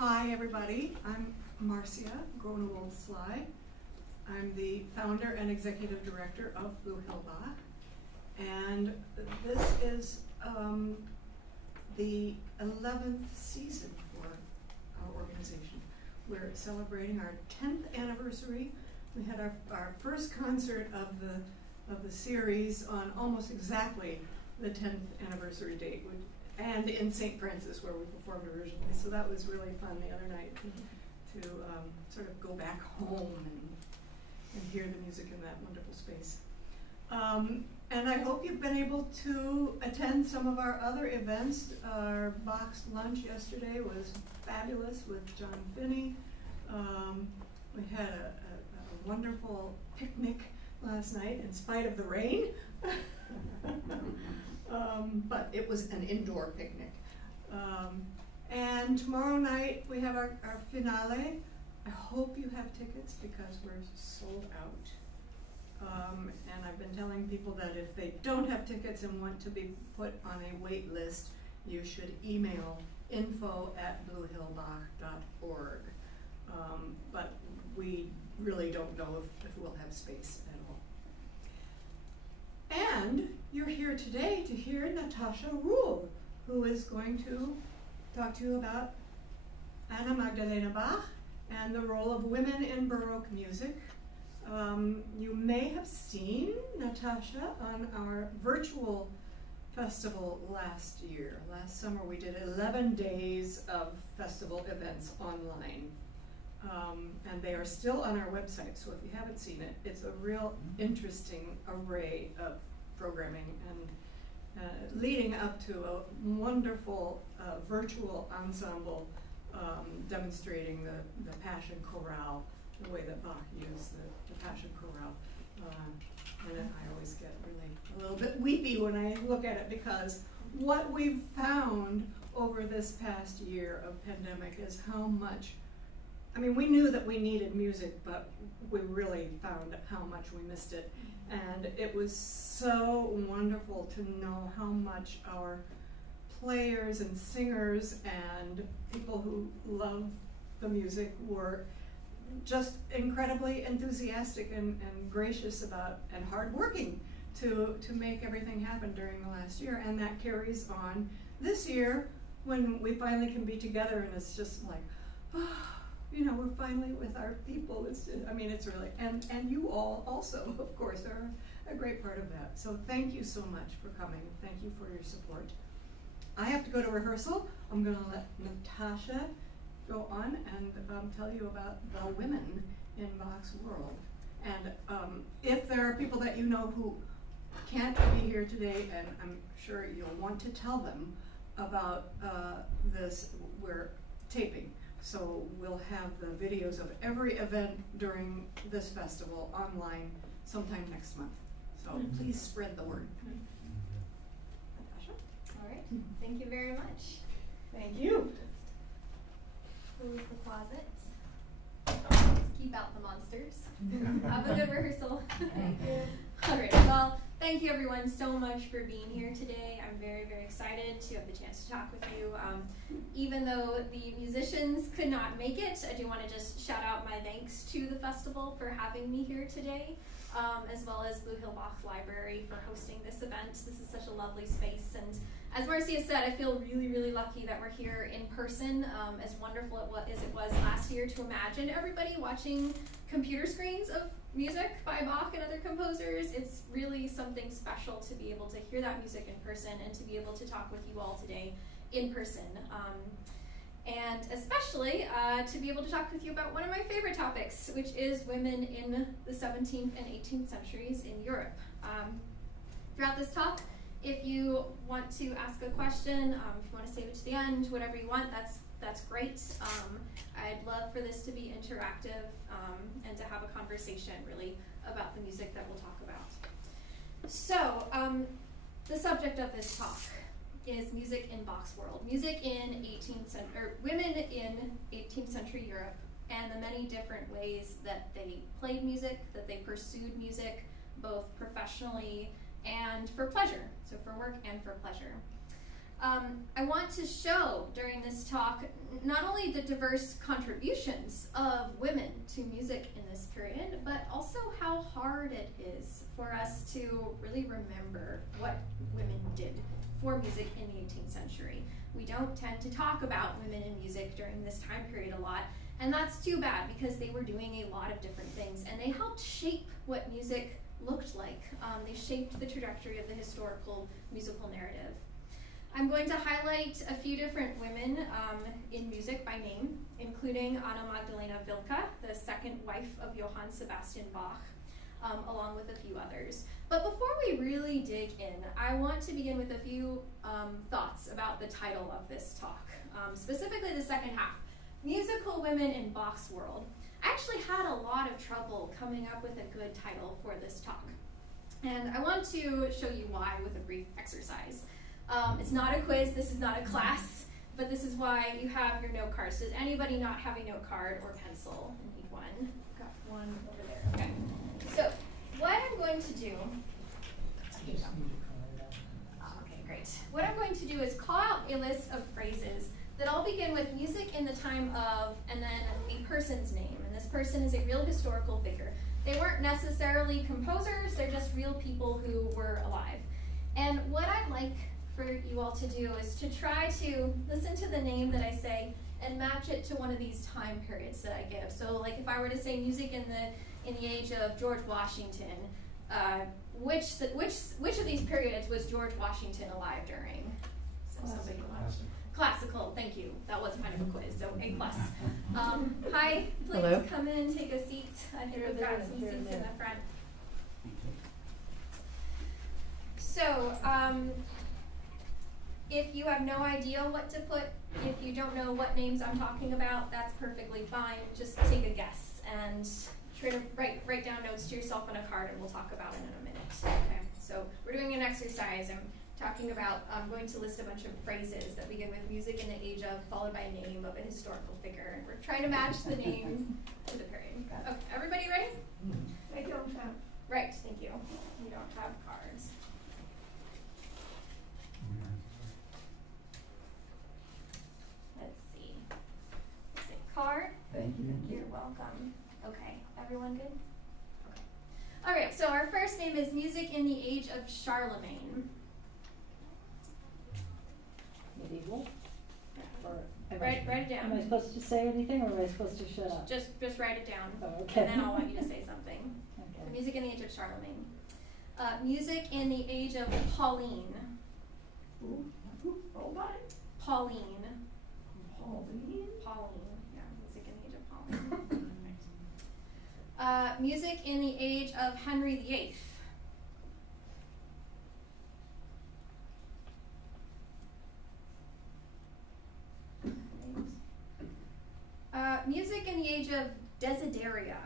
Hi everybody, I'm Marcia Groenewold-Sly. I'm the founder and executive director of Blue Hill Bach, and this is the 11th season for our organization. We're celebrating our 10th anniversary. We had our first concert of the series on almost exactly the 10th anniversary date, and in St. Francis where we performed originally. So that was really fun the other night to sort of go back home and hear the music in that wonderful space. And I hope you've been able to attend some of our other events. Our boxed lunch yesterday was fabulous with John Finney. We had a wonderful picnic last night in spite of the rain. But it was an indoor picnic. And tomorrow night we have our finale. I hope you have tickets because we're sold out. And I've been telling people that if they don't have tickets and want to be put on a wait list, you should email info@bluehillbach.org. But we really don't know if we'll have space at all. And you're here today to hear Natasha Roule, who is going to talk to you about Anna Magdalena Bach and the role of women in Baroque music. You may have seen Natasha on our virtual festival last year. Last summer we did 11 days of festival events online. And they are still on our website, so if you haven't seen it, it's a real interesting array of programming and leading up to a wonderful virtual ensemble demonstrating the Passion Chorale, the way that Bach used the Passion Chorale. And I always get really a little bit weepy when I look at it, because what we've found over this past year of pandemic is how much, I mean, we knew that we needed music, but we really found how much we missed it. And it was so wonderful to know how much our players and singers and people who love the music were just incredibly enthusiastic and gracious about and hardworking to make everything happen during the last year. And that carries on this year when we finally can be together, and it's just like, oh, you know, we're finally with our people. It's just, I mean, it's really, and you all also, of course, are a great part of that. So thank you so much for coming. Thank you for your support. I have to go to rehearsal. I'm going to let Natasha go on and tell you about the women in Bach's world. And if there are people that you know who can't be here today, and I'm sure you'll want to tell them about this, we're taping. So we'll have the videos of every event during this festival online sometime next month. So please spread the word. Natasha? All right. Thank you very much. Thank you. Just close the closet. Keep out the monsters. Have a good rehearsal. Thank you. All right. Well, thank you everyone so much for being here today. I'm very, very excited to have the chance to talk with you. Even though the musicians could not make it, I do want to just shout out my thanks to the festival for having me here today, as well as Blue Hill Bach Library for hosting this event. This is such a lovely space, and as Marcia said, I feel really, really lucky that we're here in person. As wonderful as it was last year to imagine everybody watching computer screens of music by Bach and other composers, it's really something special to be able to hear that music in person and to be able to talk with you all today in person. And especially to be able to talk with you about one of my favorite topics, which is women in the 17th and 18th centuries in Europe. Throughout this talk, if you want to ask a question, if you want to save it to the end, whatever you want, that's great. I'd love for this to be interactive and to have a conversation really about the music that we'll talk about. So the subject of this talk is music in Bach's world, music in 18th century, or women in 18th century Europe, and the many different ways that they played music, that they pursued music, both professionally and for pleasure, so for work and for pleasure. I want to show during this talk not only the diverse contributions of women to music in this period, but also how hard it is for us to really remember what women did for music in the 18th century. We don't tend to talk about women in music during this time period a lot, and that's too bad because they were doing a lot of different things and they helped shape what music looked like. They shaped the trajectory of the historical musical narrative. I'm going to highlight a few different women in music by name, including Anna Magdalena Wilka, the second wife of Johann Sebastian Bach, along with a few others. But before we really dig in, I want to begin with a few thoughts about the title of this talk, specifically the second half, Musical Women in Bach's World. I actually had a lot of trouble coming up with a good title for this talk. And I want to show you why with a brief exercise. It's not a quiz, this is not a class, but this is why you have your note cards. Does anybody not have a note card or pencil? I need one. Got one over there. Okay. So what I'm going to do, okay, great. What I'm going to do is call out a list of phrases that all begin with music in the time of, and then a person's name. And this person is a real historical figure. They weren't necessarily composers, they're just real people who were alive. And what I'd like for you all to do is to try to listen to the name that I say and match it to one of these time periods that I give. So like if I were to say music in the age of George Washington, which of these periods was George Washington alive during? So somebody classical, thank you. That was kind of a quiz, so A+. Hi, please Hello. Come in, take a seat. I think we've got some seats in the front. So, if you have no idea what to put, if you don't know what names I'm talking about, that's perfectly fine. Just take a guess and try to write down notes to yourself on a card, and we'll talk about it in a minute. Okay, so we're doing an exercise. I'm going to list a bunch of phrases that begin with music in the age of, followed by a name of a historical figure, and we're trying to match the name to the period. Okay, everybody ready? I don't have. Right, thank you. You don't have cards. Let's see. Is it card? Thank you. You're welcome. Okay, everyone good? Okay. All right, so our first name is Music in the Age of Charlemagne. Medieval? Write it down. Am I supposed to say anything, or am I supposed to shut up? Just write it down. Oh, okay. And then I'll want you to say something. Okay. So music in the age of Charlemagne. Music in the age of Pauline. Hold on. Pauline. Pauline? Pauline. Yeah, music in the age of Pauline. Music in the age of Henry VIII. Music in the age of Desideria.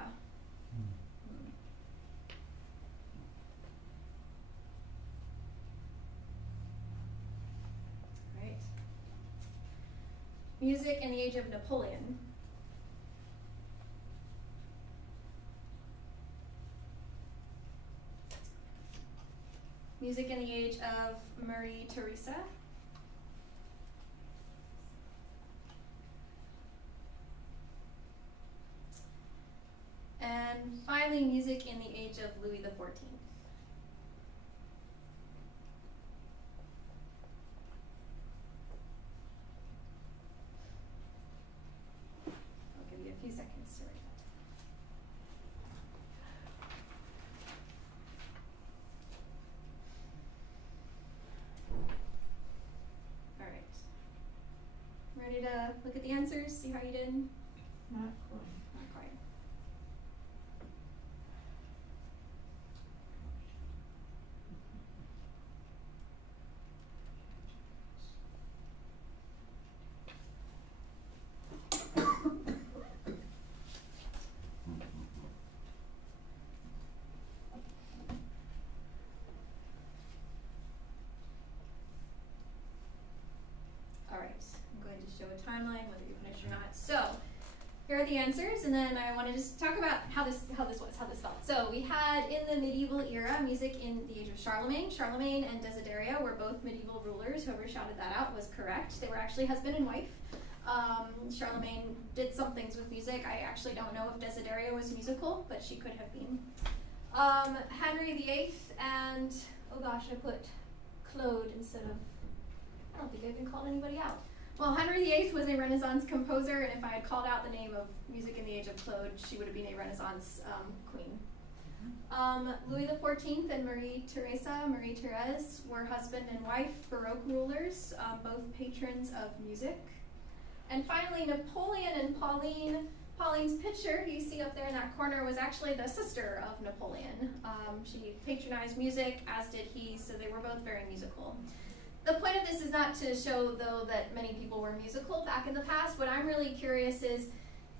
Right. Music in the age of Napoleon. Music in the age of Marie Theresa. And finally, music in the age of Louis XIV. I'll give you a few seconds to write that. All right. Ready to look at the answers, see how you did? Not quite. Not quite. All right, I'm going to show a timeline, whether you finish or not. So, here are the answers, and then I want to just talk about how this felt. So we had, in the medieval era, music in the age of Charlemagne. Charlemagne and Desideria were both medieval rulers. Whoever shouted that out was correct. They were actually husband and wife. Charlemagne did some things with music. I actually don't know if Desideria was musical, but she could have been. Henry VIII and, oh gosh, I put Claude instead of, I don't think I even called anybody out. Well, Henry VIII was a Renaissance composer, and if I had called out the name of music in the age of Claude, she would have been a Renaissance queen. Louis XIV and Marie Therese were husband and wife, Baroque rulers, both patrons of music. And finally, Napoleon and Pauline. Pauline's picture you see up there in that corner was actually the sister of Napoleon. She patronized music, as did he, so they were both very musical. The point of this is not to show, though, that many people were musical back in the past. What I'm really curious is,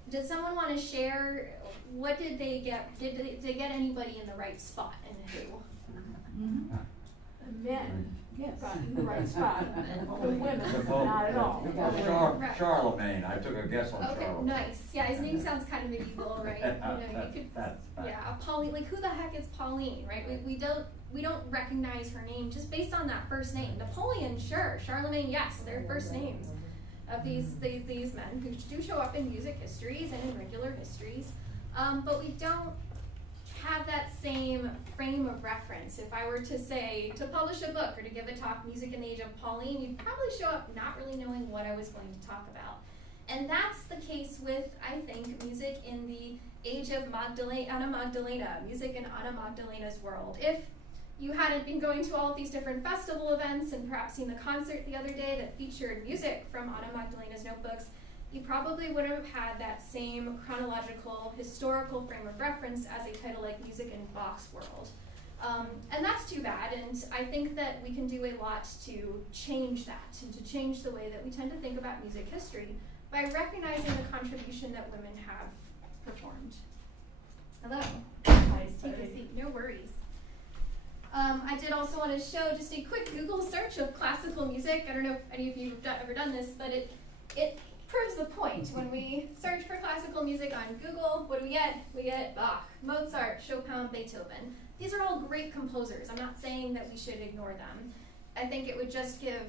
did someone want to share, what did they get? Did they get anybody in the right spot, and who? Mm-hmm. The men. Yes. Got in the right spot. The women, Vogue. not at all. Charlemagne. I took a guess on Okay, Charlemagne. nice. Yeah, his name sounds kind of medieval, right? You know, you could, yeah, Pauline. Like, who the heck is Pauline, right? We don't recognize her name just based on that first name. Napoleon, sure. Charlemagne, yes, they're first names of these men who do show up in music histories and in regular histories, but we don't have that same frame of reference. If I were to say, to publish a book or to give a talk, Music in the Age of Pauline, you'd probably show up not really knowing what I was going to talk about. And that's the case with, I think, music in the age of Anna Magdalena, music in Anna Magdalena's world. If you hadn't been going to all of these different festival events and perhaps seen the concert the other day that featured music from Anna Magdalena's notebooks, you probably would have had that same chronological, historical frame of reference as a title like Music in Bach's World. And that's too bad, and I think that we can do a lot to change that, and to change the way that we tend to think about music history by recognizing the contribution that women have performed. Hello. Nice. Take a seat, no worries. I did also want to show just a quick Google search of classical music. I don't know if any of you have ever done this, but it proves the point. When we search for classical music on Google, what do we get? We get Bach, Mozart, Chopin, Beethoven. These are all great composers. I'm not saying that we should ignore them. I think it would just give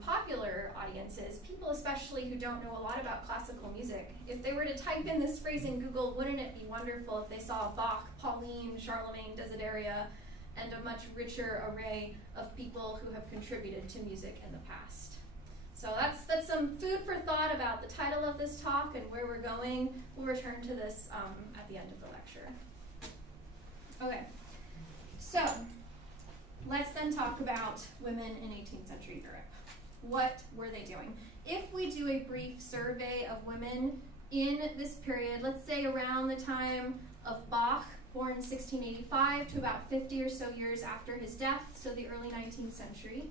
popular audiences, people especially who don't know a lot about classical music, if they were to type in this phrase in Google, wouldn't it be wonderful if they saw Bach, Pauline, Charlemagne, Desideria, and a much richer array of people who have contributed to music in the past. So that's some food for thought about the title of this talk and where we're going. We'll return to this at the end of the lecture. Okay, so let's then talk about women in 18th century Europe. What were they doing? If we do a brief survey of women in this period, let's say around the time of Bach, born in 1685 to about 50 or so years after his death, so the early 19th century,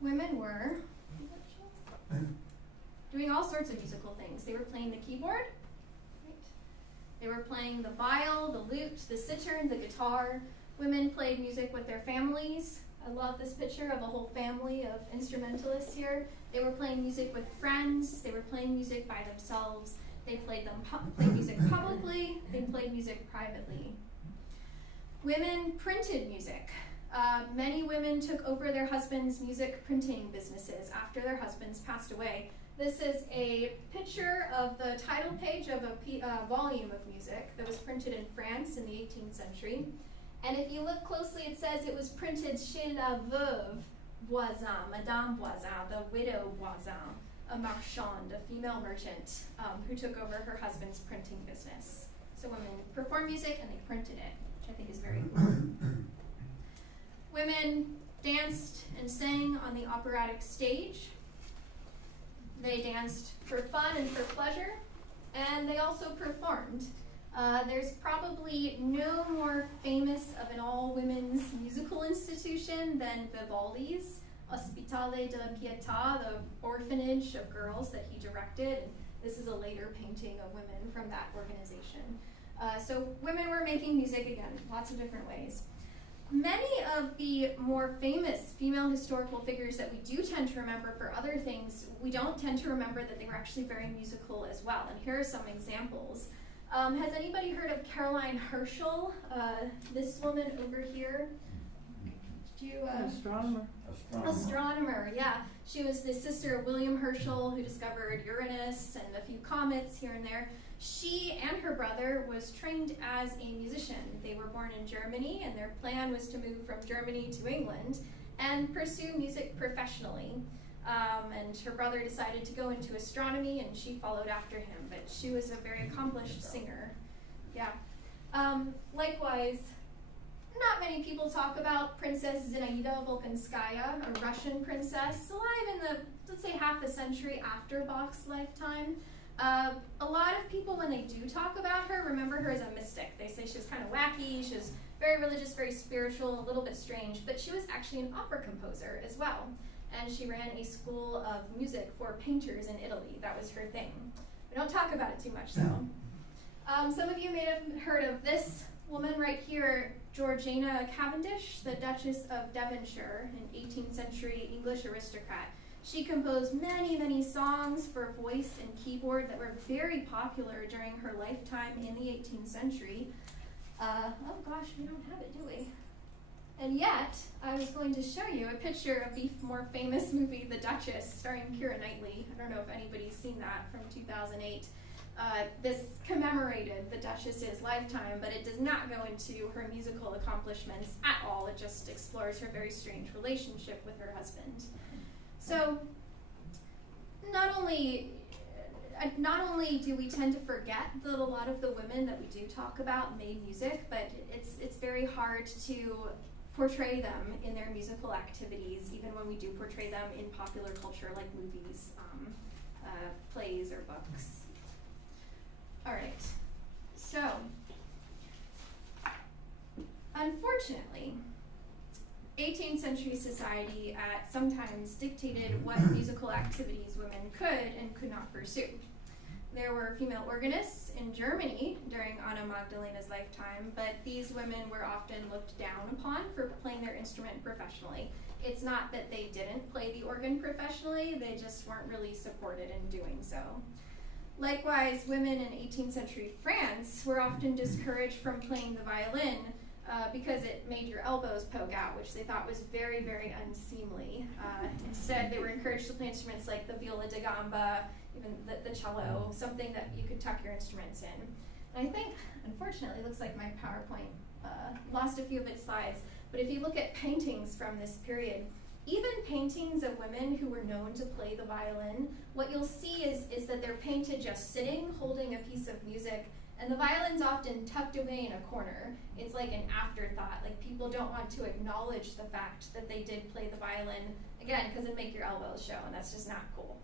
women were doing all sorts of musical things. They were playing the keyboard, right? They were playing the viol, the lute, the cittern, the guitar. Women played music with their families. I love this picture of a whole family of instrumentalists here. They were playing music with friends. They were playing music by themselves. They played music publicly. They played music privately. Women printed music. Many women took over their husbands' music printing businesses after their husbands passed away. This is a picture of the title page of a volume of music that was printed in France in the 18th century. And if you look closely, it says it was printed chez la veuve Voisin, Madame Voisin, the widow Voisin, a marchande, a female merchant who took over her husband's printing business. So women performed music and they printed it, which I think is very cool. Women danced and sang on the operatic stage. They danced for fun and for pleasure, and they also performed. There's probably no more famous of an all-women's musical institution than Vivaldi's Ospitale della Pietà, the orphanage of girls that he directed. And this is a later painting of women from that organization. So women were making music, again, lots of different ways. Many of the more famous female historical figures that we do tend to remember for other things, we don't tend to remember that they were actually very musical as well. And here are some examples. Has anybody heard of Caroline Herschel? This woman over here. Did you, Astronomer. Astronomer, yeah. She was the sister of William Herschel, who discovered Uranus and a few comets here and there. She and her brother was trained as a musician. They were born in Germany, and their plan was to move from Germany to England and pursue music professionally. And her brother decided to go into astronomy, and she followed after him, but she was a very accomplished singer. Yeah. Likewise, not many people talk about Princess Zenita Vulcanskaya, a Russian princess, alive in the, let's say, half a century after Bach's lifetime. A lot of people, when they do talk about her, remember her as a mystic. They say she was kind of wacky, she was very religious, very spiritual, a little bit strange, but she was actually an opera composer as well. And she ran a school of music for painters in Italy. That was her thing. We don't talk about it too much, though. Some of you may have heard of this woman right here, Georgina Cavendish, the Duchess of Devonshire, an 18th century English aristocrat. She composed many, many songs for voice and keyboard that were very popular during her lifetime in the 18th century. Oh gosh, we don't have it, do we? And yet, I was going to show you a picture of the more famous movie, The Duchess, starring Keira Knightley. I don't know if anybody's seen that, from 2008. This commemorated the Duchess's lifetime, but it does not go into her musical accomplishments at all. It just explores her very strange relationship with her husband. So, not only do we tend to forget that a lot of the women that we do talk about made music, but it's very hard to portray them in their musical activities, even when we do portray them in popular culture like movies, plays, or books. All right, so unfortunately, 18th century society sometimes dictated what musical activities women could and could not pursue. There were female organists in Germany during Anna Magdalena's lifetime, but these women were often looked down upon for playing their instrument professionally. It's not that they didn't play the organ professionally, they just weren't really supported in doing so. Likewise, women in 18th century France were often discouraged from playing the violin because it made your elbows poke out, which they thought was very, very unseemly. Instead, they were encouraged to play instruments like the viola da gamba, even the cello, something that you could tuck your instruments in. And I think, unfortunately, it looks like my PowerPoint lost a few of its slides, but if you look at paintings from this period, even paintings of women who were known to play the violin, what you'll see is that they're painted just sitting, holding a piece of music, and the violin's often tucked away in a corner. It's like an afterthought, like people don't want to acknowledge the fact that they did play the violin, again, because it'd make your elbows show, and that's just not cool.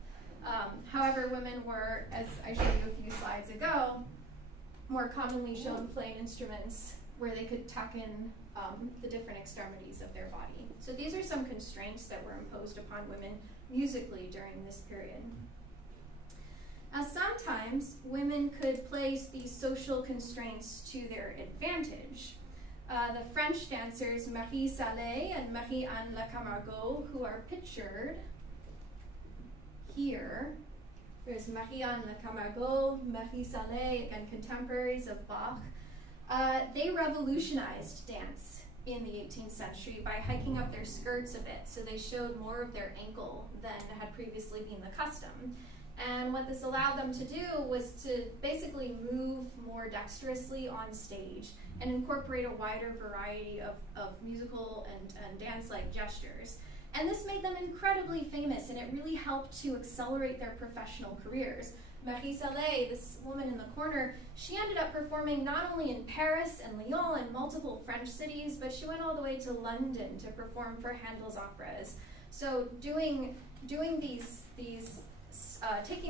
However, women were, as I showed you a few slides ago, more commonly shown playing instruments where they could tuck in the different extremities of their body. So these are some constraints that were imposed upon women musically during this period. Now, sometimes women could place these social constraints to their advantage. The French dancers Marie Salé and Marie-Anne Le Camargo, who are pictured here. There's Marie-Anne Le Camargo, Marie Salé, again, contemporaries of Bach. They revolutionized dance in the 18th century by hiking up their skirts a bit, so they showed more of their ankle than had previously been the custom. And what this allowed them to do was to basically move more dexterously on stage and incorporate a wider variety of musical and dance-like gestures. And this made them incredibly famous, and it really helped to accelerate their professional careers. Marie Salé, this woman in the corner, she ended up performing not only in Paris and Lyon and multiple French cities, but she went all the way to London to perform for Handel's operas. So taking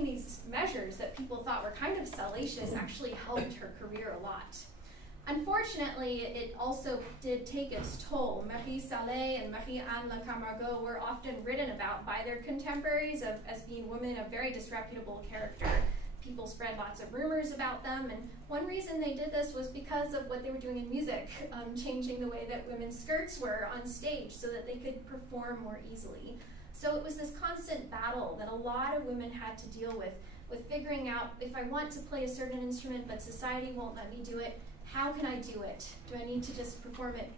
these measures that people thought were kind of salacious actually helped her career a lot. Unfortunately, it also did take its toll. Marie Salé and Marie-Anne Le Camargo were often written about by their contemporaries as being women of very disreputable character. People spread lots of rumors about them, and one reason they did this was because of what they were doing in music, changing the way that women's skirts were on stage so that they could perform more easily. So it was this constant battle that a lot of women had to deal with figuring out, if I want to play a certain instrument but society won't let me do it, how can I do it? Do I need to just perform it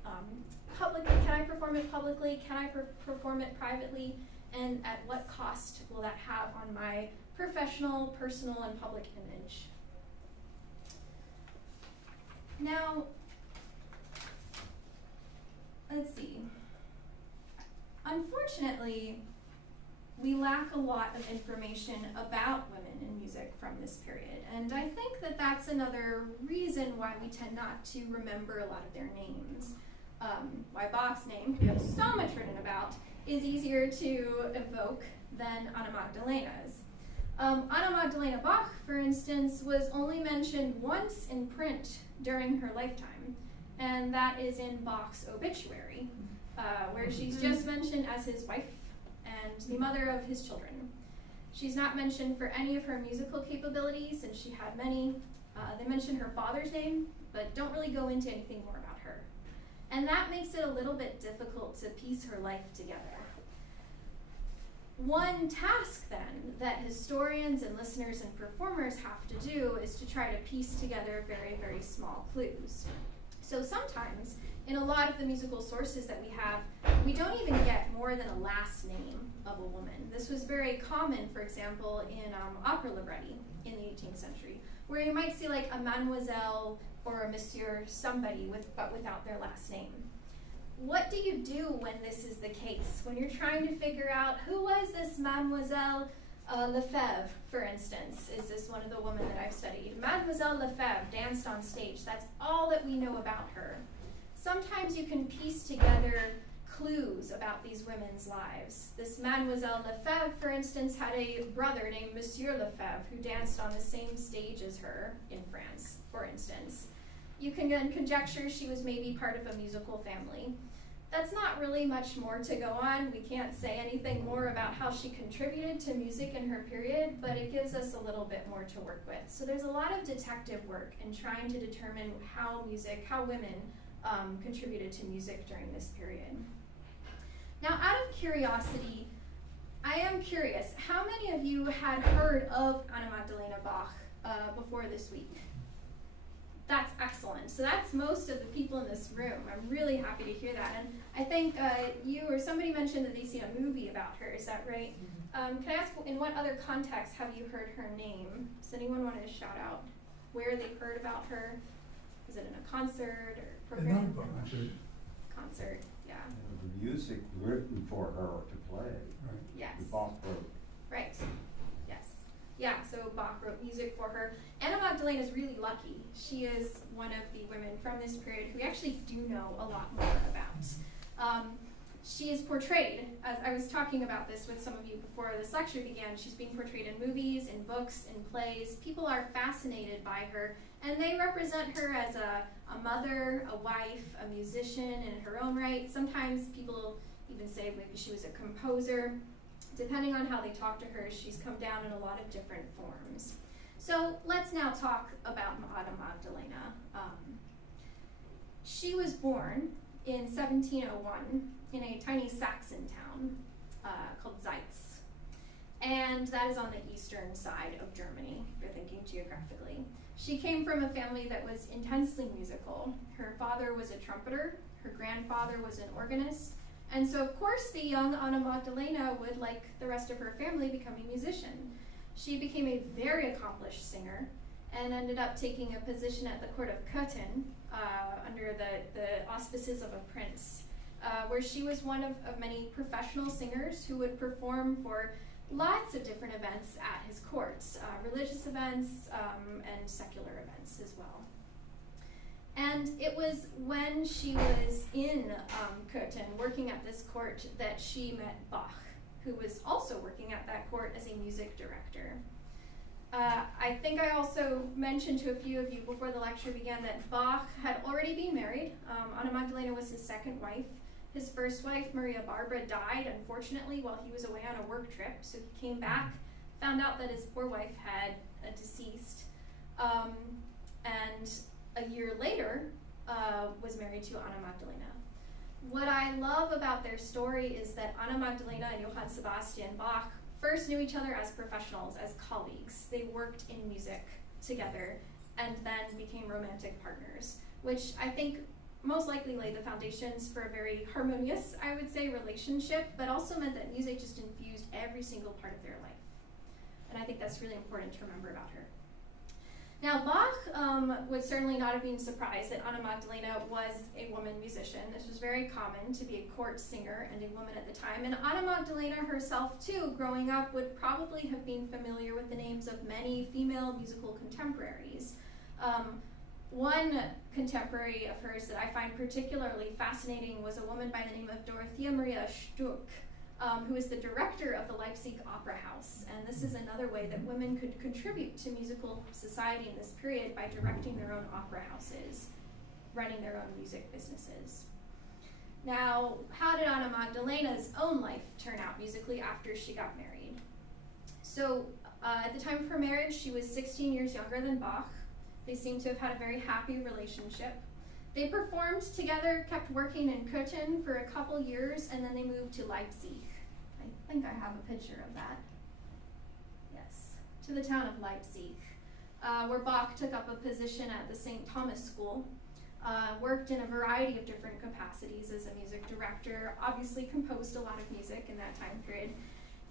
publicly? Can I perform it publicly? Can I perform it privately? And at what cost will that have on my professional, personal, and public image? Now, let's see. Unfortunately, we lack a lot of information about women in music from this period, and I think that that's another reason why we tend not to remember a lot of their names. Why Bach's name, who we have so much written about, is easier to evoke than Anna Magdalena's. Anna Magdalena Bach, for instance, was only mentioned once in print during her lifetime, and that is in Bach's obituary, where she's just mentioned as his wife and the mother of his children. She's not mentioned for any of her musical capabilities, and she had many. They mention her father's name, but don't really go into anything more about her. And that makes it a little bit difficult to piece her life together. One task, then, that historians and listeners and performers have to do is to try to piece together very, very small clues. So sometimes, in a lot of the musical sources that we have, we don't even get more than a last name of a woman. This was very common, for example, in opera libretti in the 18th century, where you might see like a mademoiselle or a monsieur somebody but without their last name. What do you do when this is the case? When you're trying to figure out who was this Mademoiselle Lefebvre, for instance, is this one of the women that I've studied. Mademoiselle Lefebvre danced on stage. That's all that we know about her. Sometimes you can piece together clues about these women's lives. This Mademoiselle Lefebvre, for instance, had a brother named Monsieur Lefebvre who danced on the same stage as her in France, for instance. You can then conjecture she was maybe part of a musical family. That's not really much more to go on. We can't say anything more about how she contributed to music in her period, but it gives us a little bit more to work with. So there's a lot of detective work in trying to determine how women contributed to music during this period. Now, out of curiosity, I am curious, how many of you had heard of Anna Magdalena Bach before this week? That's excellent. So that's most of the people in this room. I'm really happy to hear that. And I think you or somebody mentioned that they've seen a movie about her. Is that right? Can I ask, in what other context have you heard her name? Does anyone want to shout out where they've heard about her? Is it in a concert or program? Concert, yeah. The music written for her to play. Right. Yes. The Bach wrote. Right. Yes. Yeah, so Bach wrote music for her. Anna Magdalena is really lucky. She is one of the women from this period who we actually do know a lot more about. She is portrayed, as I was talking about this with some of you before this lecture began, she's being portrayed in movies, in books, in plays. People are fascinated by her, and they represent her as a mother, a wife, a musician in her own right. Sometimes people even say maybe she was a composer. Depending on how they talk to her, she's come down in a lot of different forms. So let's now talk about Anna Magdalena. She was born in 1701 in a tiny Saxon town called Zeitz. And that is on the eastern side of Germany, if you're thinking geographically. She came from a family that was intensely musical. Her father was a trumpeter, her grandfather was an organist, and so of course the young Anna Magdalena would, like the rest of her family, become a musician. She became a very accomplished singer and ended up taking a position at the court of Cöthen under the auspices of a prince, where she was one of many professional singers who would perform for lots of different events at his courts, religious events and secular events as well. And it was when she was in Cöthen, working at this court, that she met Bach, who was also working at that court as a music director. I think I also mentioned to a few of you before the lecture began that Bach had already been married. Anna Magdalena was his second wife. His first wife, Maria Barbara, died, unfortunately, while he was away on a work trip, so he came back found out that his poor wife had deceased, and a year later was married to Anna Magdalena. What I love about their story is that Anna Magdalena and Johann Sebastian Bach first knew each other as professionals, as colleagues. They worked in music together and then became romantic partners, which I think most likely laid the foundations for a very harmonious, I would say, relationship, but also meant that music just infused every single part of their life. And I think that's really important to remember about her. Now, Bach would certainly not have been surprised that Anna Magdalena was a woman musician. This was very common to be a court singer and a woman at the time. And Anna Magdalena herself, too, growing up, would probably have been familiar with the names of many female musical contemporaries. One contemporary of hers that I find particularly fascinating was a woman by the name of Dorothea Maria Stuck, who is the director of the Leipzig Opera House. And this is another way that women could contribute to musical society in this period by directing their own opera houses, running their own music businesses. Now, how did Anna Magdalena's own life turn out musically after she got married? So, at the time of her marriage, she was 16 years younger than Bach. They seem to have had a very happy relationship. They performed together, kept working in Köthen for a couple years, and then they moved to Leipzig. I think I have a picture of that. Yes, to the town of Leipzig, where Bach took up a position at the St. Thomas School, worked in a variety of different capacities as a music director, obviously composed a lot of music in that time period.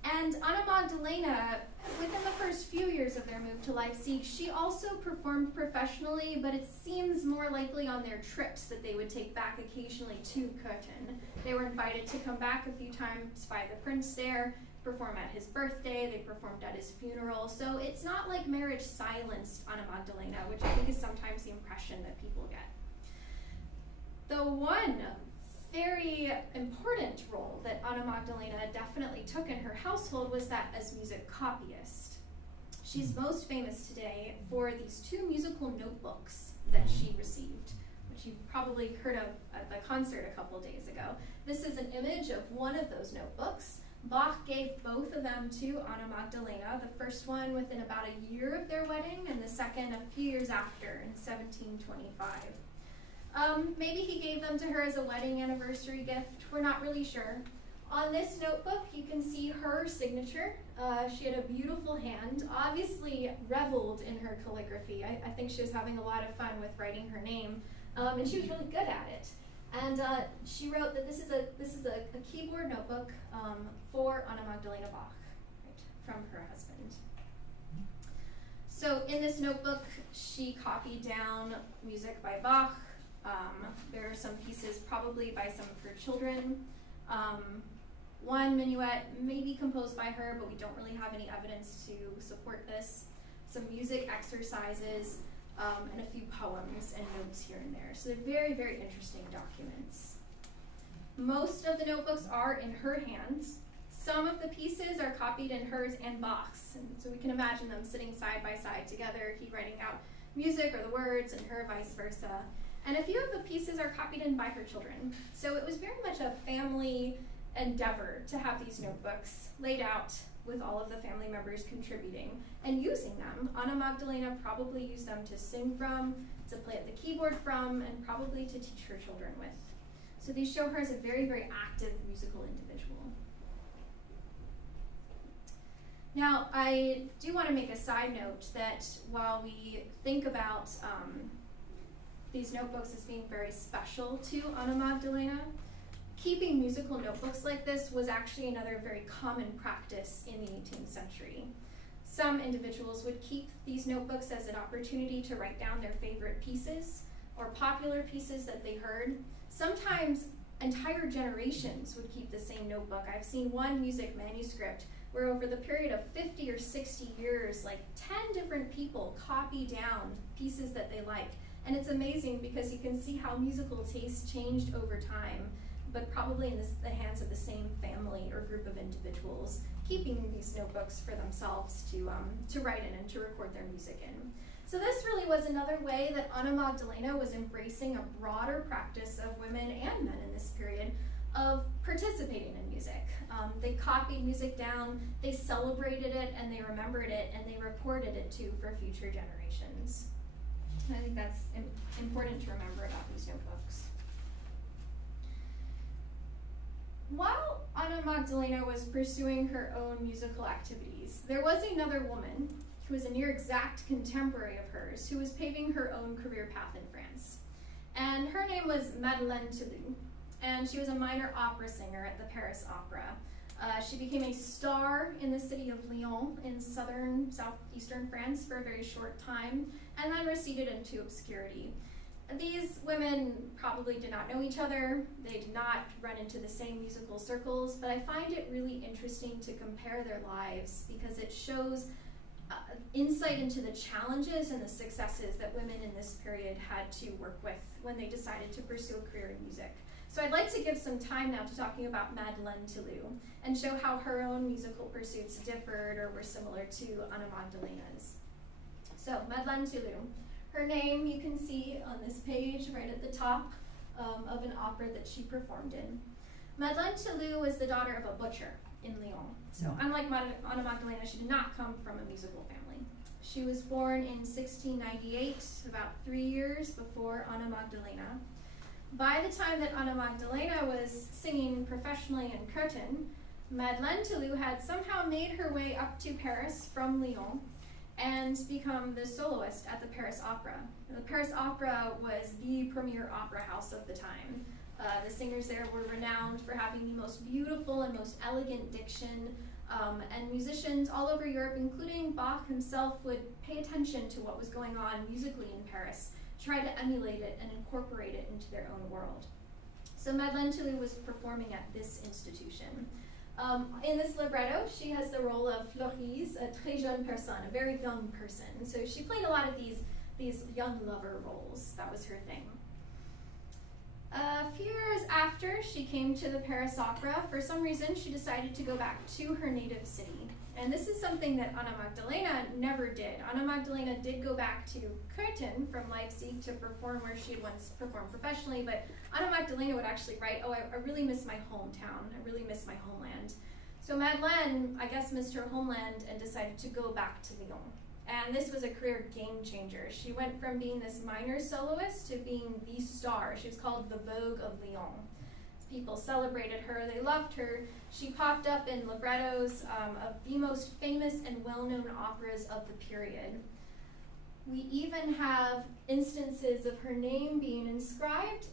And Anna Magdalena, within the first few years of their move to Leipzig, she also performed professionally, but it seems more likely on their trips that they would take back occasionally to Köthen. They were invited to come back a few times by the prince there, perform at his birthday, they performed at his funeral. So it's not like marriage silenced Anna Magdalena, which I think is sometimes the impression that people get. The one very important role that Anna Magdalena definitely took in her household was that as music copyist. She's most famous today for these two musical notebooks that she received, which you've probably heard of at the concert a couple days ago. This is an image of one of those notebooks. Bach gave both of them to Anna Magdalena, the first one within about a year of their wedding, and the second a few years after, in 1725. Maybe he gave them to her as a wedding anniversary gift. We're not really sure. On this notebook, you can see her signature. She had a beautiful hand, obviously reveled in her calligraphy. I think she was having a lot of fun with writing her name, and she was really good at it. And she wrote that this is a keyboard notebook for Anna Magdalena Bach, right, from her husband. So in this notebook, she copied down music by Bach. There are some pieces probably by some of her children. One minuet may be composed by her, but we don't really have any evidence to support this. Some music exercises, and a few poems and notes here and there. So they're very, very interesting documents. Most of the notebooks are in her hands. Some of the pieces are copied in hers and Bach's, and so we can imagine them sitting side by side together, he writing out music or the words, and her vice versa. And a few of the pieces are copied in by her children. So it was very much a family endeavor to have these notebooks laid out with all of the family members contributing and using them. Anna Magdalena probably used them to sing from, to play at the keyboard from, and probably to teach her children with. So these show her as a very, very active musical individual. Now, I do want to make a side note that while we think about these notebooks as being very special to Anna Magdalena, keeping musical notebooks like this was actually another very common practice in the 18th century. Some individuals would keep these notebooks as an opportunity to write down their favorite pieces or popular pieces that they heard. Sometimes entire generations would keep the same notebook. I've seen one music manuscript where over the period of 50 or 60 years, like 10 different people copy down pieces that they like. And it's amazing because you can see how musical tastes changed over time, but probably in the hands of the same family or group of individuals, keeping these notebooks for themselves to write in and to record their music in. So this really was another way that Anna Magdalena was embracing a broader practice of women and men in this period of participating in music. They copied music down, they celebrated it, and they remembered it, and they reported it too for future generations. I think that's important to remember about these notebooks. While Anna Magdalena was pursuing her own musical activities, there was another woman who was a near exact contemporary of hers who was paving her own career path in France. And her name was Magdalena Toulouse, and she was a minor opera singer at the Paris Opera. She became a star in the city of Lyon in southeastern France for a very short time, and then receded into obscurity. These women probably did not know each other, they did not run into the same musical circles, but I find it really interesting to compare their lives because it shows insight into the challenges and the successes that women in this period had to work with when they decided to pursue a career in music. So I'd like to give some time now to talking about Magdalena Toulouse and show how her own musical pursuits differed or were similar to Anna Magdalena's. So Magdalena Toulouse. Her name you can see on this page right at the top of an opera that she performed in. Magdalena Toulouse was the daughter of a butcher in Lyon. So unlike Anna Magdalena, she did not come from a musical family. She was born in 1698, about 3 years before Anna Magdalena. By the time that Anna Magdalena was singing professionally in Curtin, Magdalena Toulouse had somehow made her way up to Paris from Lyon and become the soloist at the Paris Opera. The Paris Opera was the premier opera house of the time. The singers there were renowned for having the most beautiful and most elegant diction, and musicians all over Europe, including Bach himself, would pay attention to what was going on musically in Paris, try to emulate it and incorporate it into their own world. So Magdalena Toulouse was performing at this institution. In this libretto, she has the role of Florise, a très jeune personne, a very young person. So she played a lot of these young lover roles. That was her thing. A few years after she came to the Paris Opera, for some reason she decided to go back to her native city. And this is something that Anna Magdalena never did. Anna Magdalena did go back to Curtin from Leipzig to perform where she had once performed professionally, but Anna Magdalena would actually write, oh, I really miss my hometown, I really miss my homeland. So Madeleine, I guess, missed her homeland and decided to go back to Lyon. And this was a career game changer. She went from being this minor soloist to being the star. She was called the Vogue of Lyon. People celebrated her, they loved her. She popped up in librettos of the most famous and well-known operas of the period. We even have instances of her name being inscribed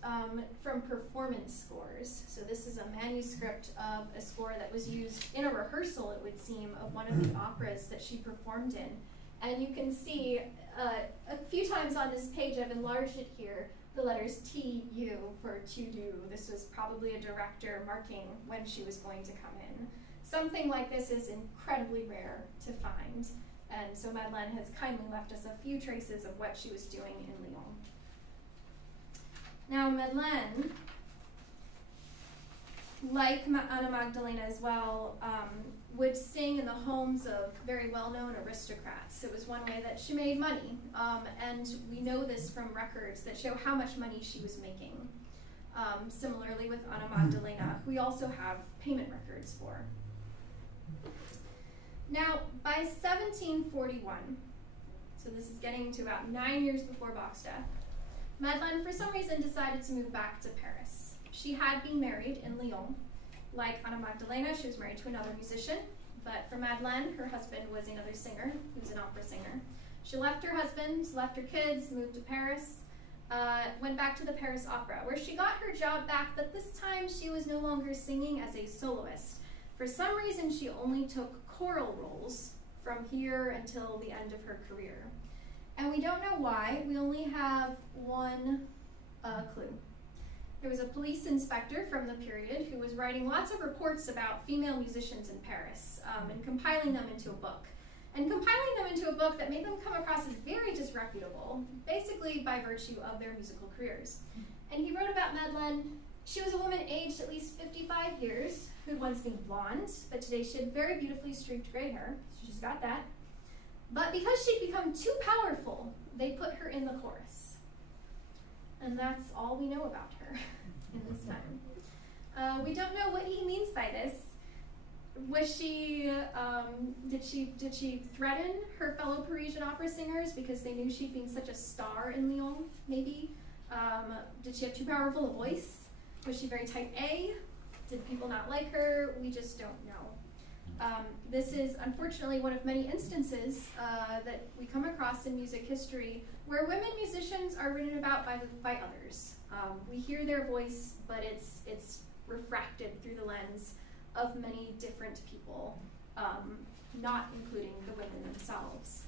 from performance scores. So this is a manuscript of a score that was used in a rehearsal, it would seem, of one of the operas that she performed in. And you can see a few times on this page, I've enlarged it here, the letters T-U for to do. This was probably a director marking when she was going to come in. Something like this is incredibly rare to find. And so Madeleine has kindly left us a few traces of what she was doing in Lyon. Now Madeleine, like Anna Magdalena as well, would sing in the homes of very well-known aristocrats. It was one way that she made money, and we know this from records that show how much money she was making. Similarly with Anna Magdalena, who we also have payment records for. Now, by 1741, so this is getting to about 9 years before Bach's death, Madeleine, for some reason, decided to move back to Paris. She had been married in Lyon. Like Anna Magdalena, she was married to another musician, but for Madeleine, her husband was another singer. He was an opera singer. She left her husband, left her kids, moved to Paris, went back to the Paris Opera, where she got her job back, but this time she was no longer singing as a soloist. For some reason, she only took choral roles from here until the end of her career. And we don't know why. We only have one clue. There was a police inspector from the period who was writing lots of reports about female musicians in Paris and compiling them into a book. And compiling them into a book that made them come across as very disreputable, basically by virtue of their musical careers. And he wrote about Madeleine. She was a woman aged at least 55 years, who'd once been blonde, but today she had very beautifully streaked gray hair, so she's got that. But because she'd become too powerful, they put her in the chorus. And that's all we know about her in this time. We don't know what he means by this. Was she, did she threaten her fellow Parisian opera singers because they knew she'd been such a star in Lyon, maybe? Did she have too powerful a voice? Was she very type A? Did people not like her? We just don't know. This is unfortunately one of many instances that we come across in music history where women musicians are written about by others. We hear their voice, but it's refracted through the lens of many different people, not including the women themselves.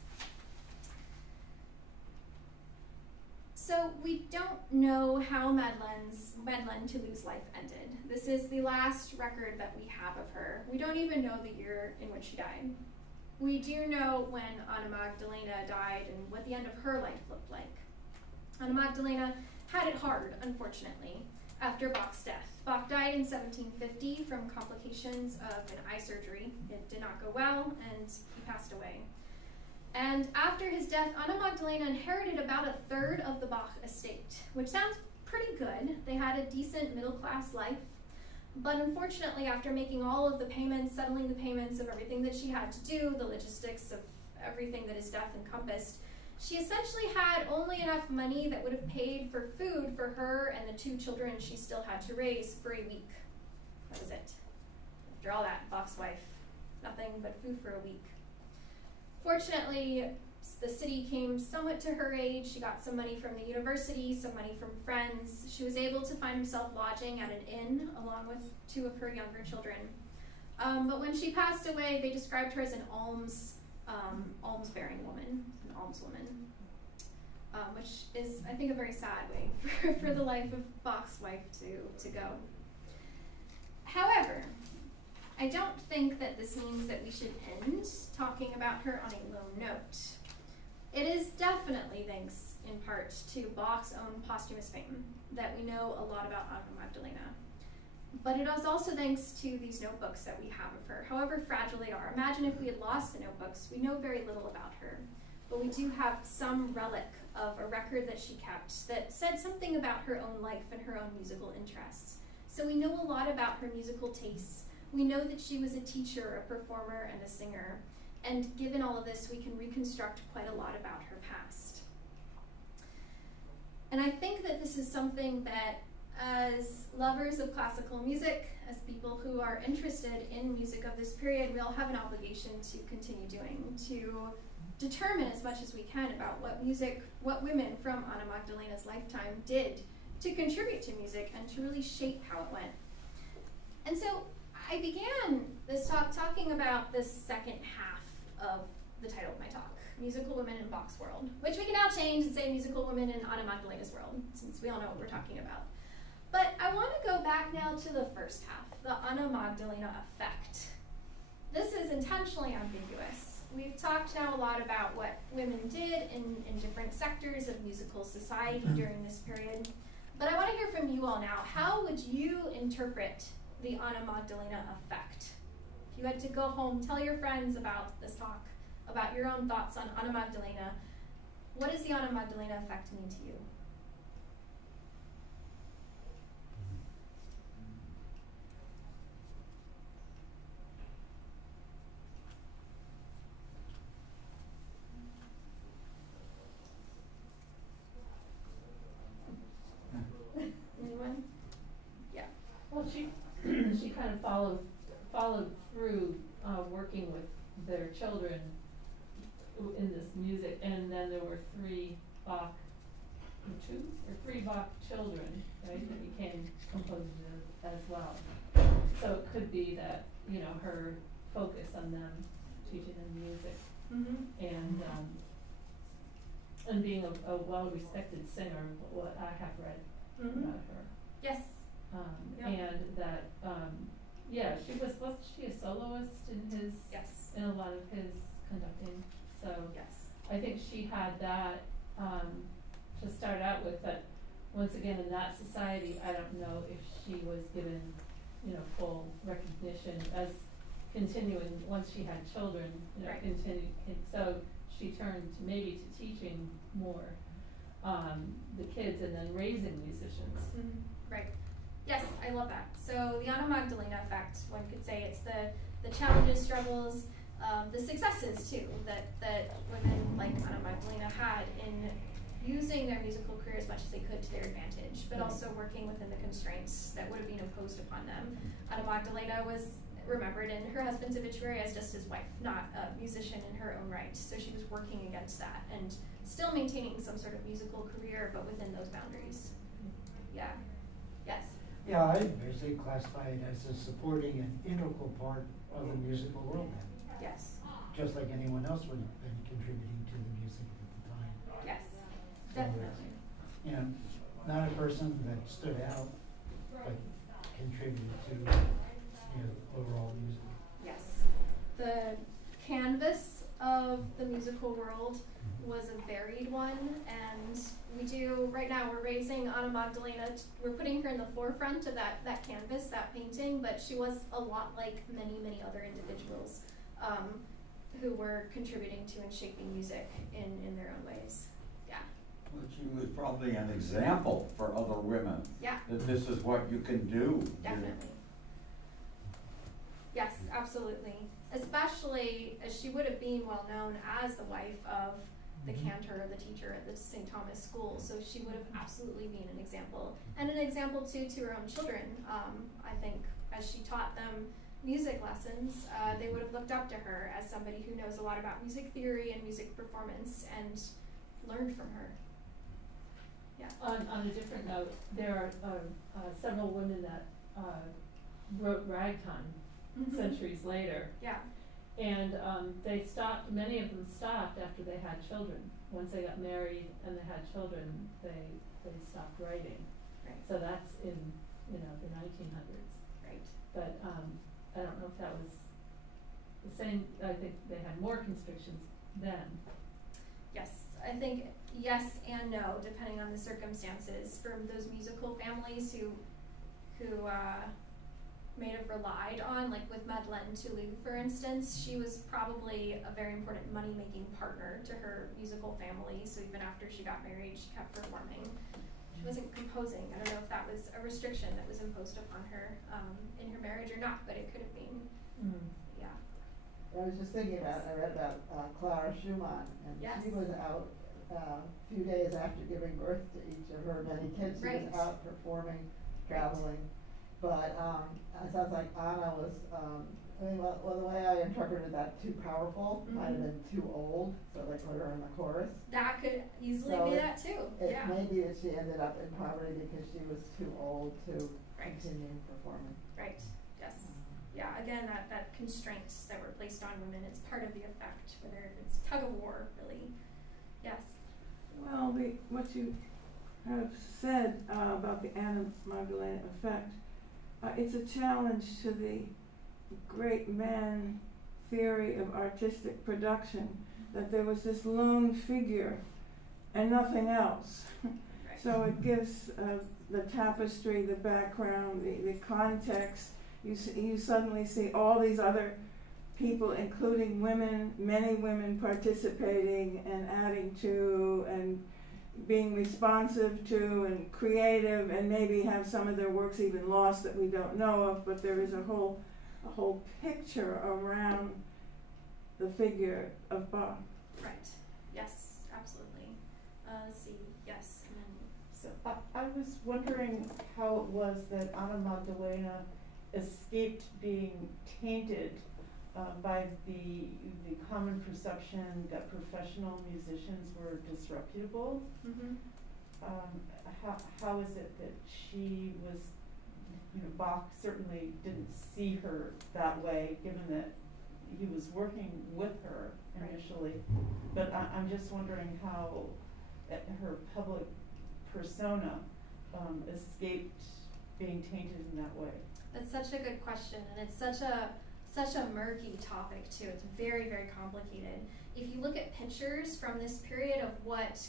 So we don't know how Madeleine Toulou's life ended. This is the last record that we have of her. We don't even know the year in which she died. We do know when Anna Magdalena died and what the end of her life looked like. Anna Magdalena had it hard, unfortunately, after Bach's death. Bach died in 1750 from complications of an eye surgery. It did not go well, and he passed away. And after his death, Anna Magdalena inherited about a third of the Bach estate, which sounds pretty good. They had a decent middle-class life. But unfortunately, after making all of the payments, settling the payments of everything that she had to do, the logistics of everything that his death encompassed, she essentially had only enough money that would have paid for food for her and the 2 children she still had to raise for a week. That was it. After all that, Bach's wife, nothing but food for a week. Fortunately, the city came somewhat to her aid. She got some money from the university, some money from friends. She was able to find herself lodging at an inn along with 2 of her younger children. But when she passed away, they described her as an alms-bearing woman, an almswoman, which is, I think, a very sad way for the life of Bach's wife to go. However, I don't think that this means that we should end talking about her on a low note. It is definitely thanks, in part, to Bach's own posthumous fame that we know a lot about Anna Magdalena. But it is also thanks to these notebooks that we have of her, however fragile they are. Imagine if we had lost the notebooks. We know very little about her, but we do have some relic of a record that she kept that said something about her own life and her own musical interests. So we know a lot about her musical tastes. We know that she was a teacher, a performer, and a singer. And given all of this, we can reconstruct quite a lot about her past. And I think that this is something that, as lovers of classical music, as people who are interested in music of this period, we all have an obligation to continue doing, to determine as much as we can about what women from Anna Magdalena's lifetime did to contribute to music and to really shape how it went. And so I began this talk talking about this second half of the title of my talk, Musical Women in Bach's World, which we can now change and say Musical Women in Anna Magdalena's World, since we all know what we're talking about. But I want to go back now to the first half, the Anna Magdalena effect. This is intentionally ambiguous. We've talked now a lot about what women did in different sectors of musical society during this period. But I want to hear from you all now. How would you interpret the Anna Magdalena effect? If you had to go home, tell your friends about this talk, about your own thoughts on Anna Magdalena, what does the Anna Magdalena effect mean to you? Anyone? Yeah. Well, she kind of followed through working with their children in this music, and then there were 3 Bach children, right, that became composers as well. So it could be that, you know, her focus on them, teaching them music, and being a well-respected singer, what I have read about her. Yes. And that, wasn't she a soloist in his, in a lot of his conducting? So I think she had that to start out with, but once again, in that society, I don't know if she was given, you know, full recognition as continuing once she had children, you know, so she turned maybe to teaching more the kids and then raising musicians. Right. Yes, I love that. So the Anna Magdalena effect, one could say it's the challenges, struggles, the successes too, that women like Anna Magdalena had in using their musical career as much as they could to their advantage, but also working within the constraints that would have been imposed upon them. Anna Magdalena was remembered in her husband's obituary as just his wife, not a musician in her own right. So she was working against that and still maintaining some sort of musical career, but within those boundaries. Yeah. Yes? Yeah, I basically classify it as a supporting and integral part of the musical world then. Yes. Just like anyone else would have been contributing to the music at the time. Yes. So Definitely. you know, not a person that stood out, but contributed to overall music. Yes. The canvas of the musical world was a varied one, and right now we're raising Anna Magdalena, we're putting her in the forefront of that canvas, that painting, but she was a lot like many, many other individuals who were contributing to and shaping music in their own ways. Yeah. Well, she was probably an example for other women. Yeah. That this is what you can do. Definitely. Yes, absolutely. Especially as she would have been well known as the wife of the cantor, the teacher at the St. Thomas School, so she would have absolutely been an example. And an example too to her own children. I think as she taught them music lessons, they would have looked up to her as somebody who knows a lot about music theory and music performance and learned from her. Yeah. On a different note, there are several women that wrote ragtime centuries later. Yeah. And they stopped, many of them stopped after they had children. Once they got married and they had children, they stopped writing. Right. So that's in, the 1900s. Right. But I don't know if that was the same. I think they had more constrictions then. Yes, I think yes and no, depending on the circumstances. From those musical families who may have relied on, like with Madeleine Toulouse, for instance, she was probably a very important money-making partner to her musical family. So even after she got married, she kept performing. She wasn't composing. I don't know if that was a restriction that was imposed upon her in her marriage or not, but it could have been. Yeah. I was just thinking about, I read about Clara Schumann, and she was out a few days after giving birth to each of her many kids. She was out performing, traveling. But it sounds like Anna was, the way I interpreted that, too powerful, might have been too old, so they put her in the chorus. That could easily be that too. Yeah. Maybe that she ended up in poverty because she was too old to continue performing. Right. Yes. Yeah. Again, that constraints that were placed on women, it's part of the effect, whether it's tug of war, really. Yes. Well, what you have said about the Anna Magdalena effect, it's a challenge to the great man theory of artistic production, that there was this lone figure and nothing else. So it gives the tapestry, the background, the context. You suddenly see all these other people, including women, many women participating and adding to and being responsive to and creative, and maybe have some of their works even lost that we don't know of, but there is a whole picture around the figure of Bach. Right. Yes, absolutely. Let's see. Yes. And then, so I was wondering how it was that Anna Magdalena escaped being tainted by the common perception that professional musicians were disreputable. How is it that she was, Bach certainly didn't see her that way, given that he was working with her initially. But I'm just wondering how her public persona escaped being tainted in that way. That's such a good question, and it's such a murky topic too. It's very, very complicated. If you look at pictures from this period of what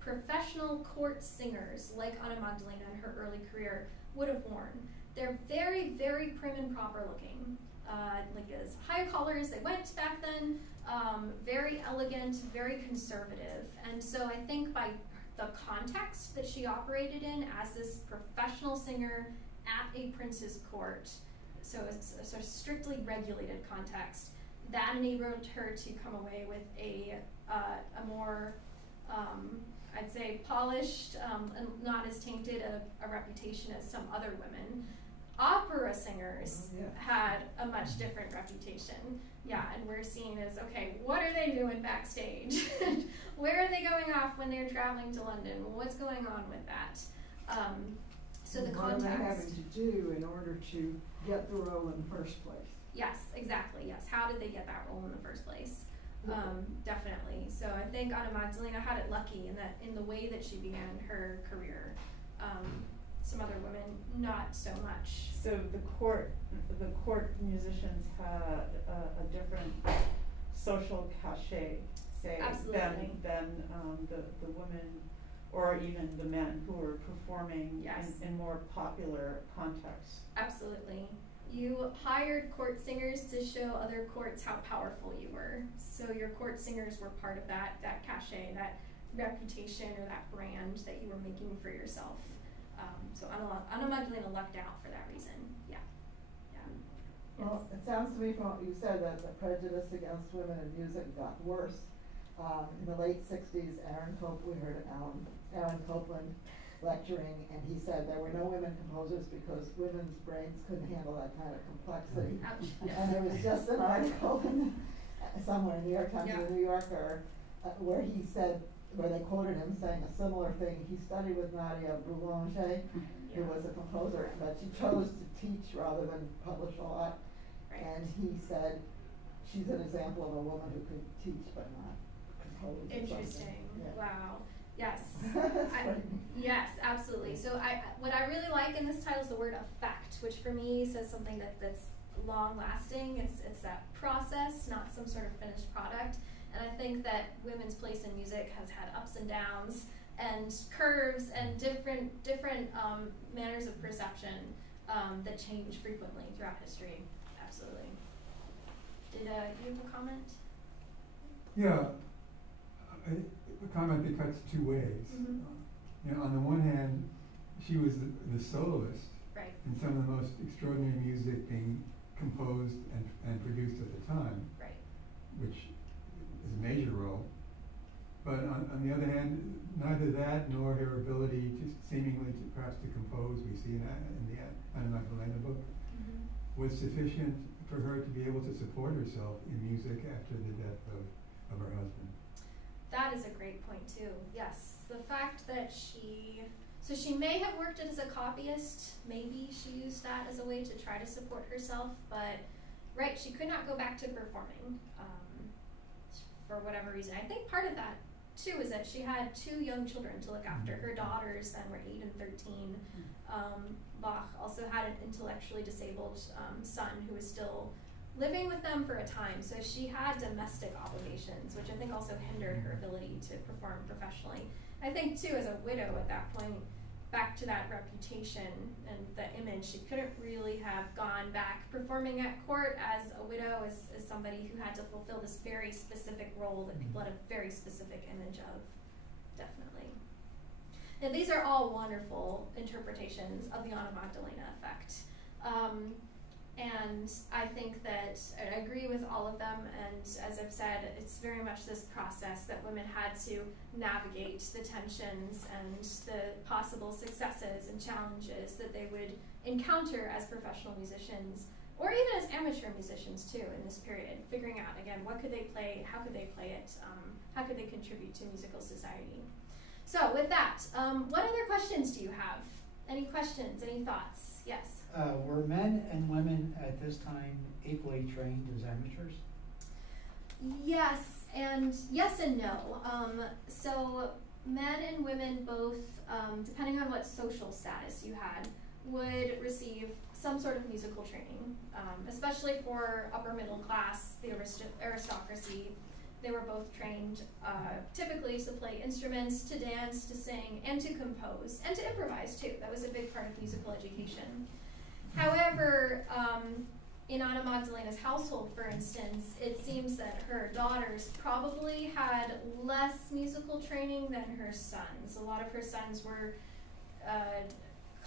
professional court singers like Anna Magdalena in her early career would have worn, they're very, very prim and proper looking. Like as high collars they went back then, very elegant, very conservative. And so I think by the context that she operated in as this professional singer at a prince's court, so it's a sort of strictly regulated context, that enabled her to come away with a more, I'd say, polished and not as tainted a reputation as some other women. Opera singers had a much different reputation. Yeah, and we're seen as, okay, what are they doing backstage? Where are they going off when they're traveling to London? What's going on with that? So the context. What are they having to do in order to get the role in the first place? Yes, exactly, yes. How did they get that role in the first place? Definitely. So I think Anna Magdalena had it lucky in that in the way that she began her career. Some other women, not so much. So the court musicians had a different social cachet, say, Absolutely. than the women or even the men who were performing in more popular contexts. Absolutely. You hired court singers to show other courts how powerful you were. So your court singers were part of that cachet, that reputation or that brand that you were making for yourself. So Anna Magdalena lucked out for that reason. Yeah. Well, it sounds to me from what you said that the prejudice against women in music got worse. In the late 60s, we heard Aaron Copland lecturing, and he said there were no women composers because women's brains couldn't handle that kind of complexity. Ouch. And there was just an article somewhere in New York Times or New Yorker where he said, where they quoted him saying a similar thing. He studied with Nadia Boulanger, who was a composer, but she chose to teach rather than publish a lot. Right. And he said she's an example of a woman who could teach but not compose. Interesting. Yeah. Wow. Yes. Yes, absolutely. So what I really like in this title is the word effect, which for me says something that's long lasting. It's that process, not some sort of finished product. And I think that women's place in music has had ups and downs and curves and different manners of perception that change frequently throughout history. Absolutely. Did you have a comment? Yeah, a comment that cuts two ways. You know, on the one hand, she was the soloist in some of the most extraordinary music being composed and produced at the time, which is a major role. But on the other hand, neither that nor her ability to seemingly perhaps to compose, we see in the Anna Magdalena book, was sufficient for her to be able to support herself in music after the death of her husband. That is a great point too. Yes, the fact that she may have worked as a copyist. Maybe she used that as a way to try to support herself, but she could not go back to performing for whatever reason. I think part of that too is that she had two young children to look after. Her daughters then were 8 and 13. Bach also had an intellectually disabled son who was still living with them for a time, so she had domestic obligations, which I think also hindered her ability to perform professionally. I think too, as a widow at that point, back to that reputation and the image, she couldn't really have gone back performing at court as a widow, as somebody who had to fulfill this very specific role that people had a very specific image of. Definitely. And these are all wonderful interpretations of the Anna Magdalena effect. And I think that I agree with all of them, and as I've said, it's very much this process that women had to navigate the tensions and the possible successes and challenges that they would encounter as professional musicians, or even as amateur musicians too in this period, figuring out, again, what could they play, how could they play it, how could they contribute to musical society. So with that, what other questions do you have? Any questions, any thoughts? Yes? Were men and women at this time equally trained as amateurs? Yes and no. So men and women both, depending on what social status you had, would receive some sort of musical training, especially for upper middle class, the aristocracy. They were both trained typically to play instruments, to dance, to sing, and to compose, and to improvise too. That was a big part of musical education. However, in Anna Magdalena's household, for instance, it seems that her daughters probably had less musical training than her sons. A lot of her sons were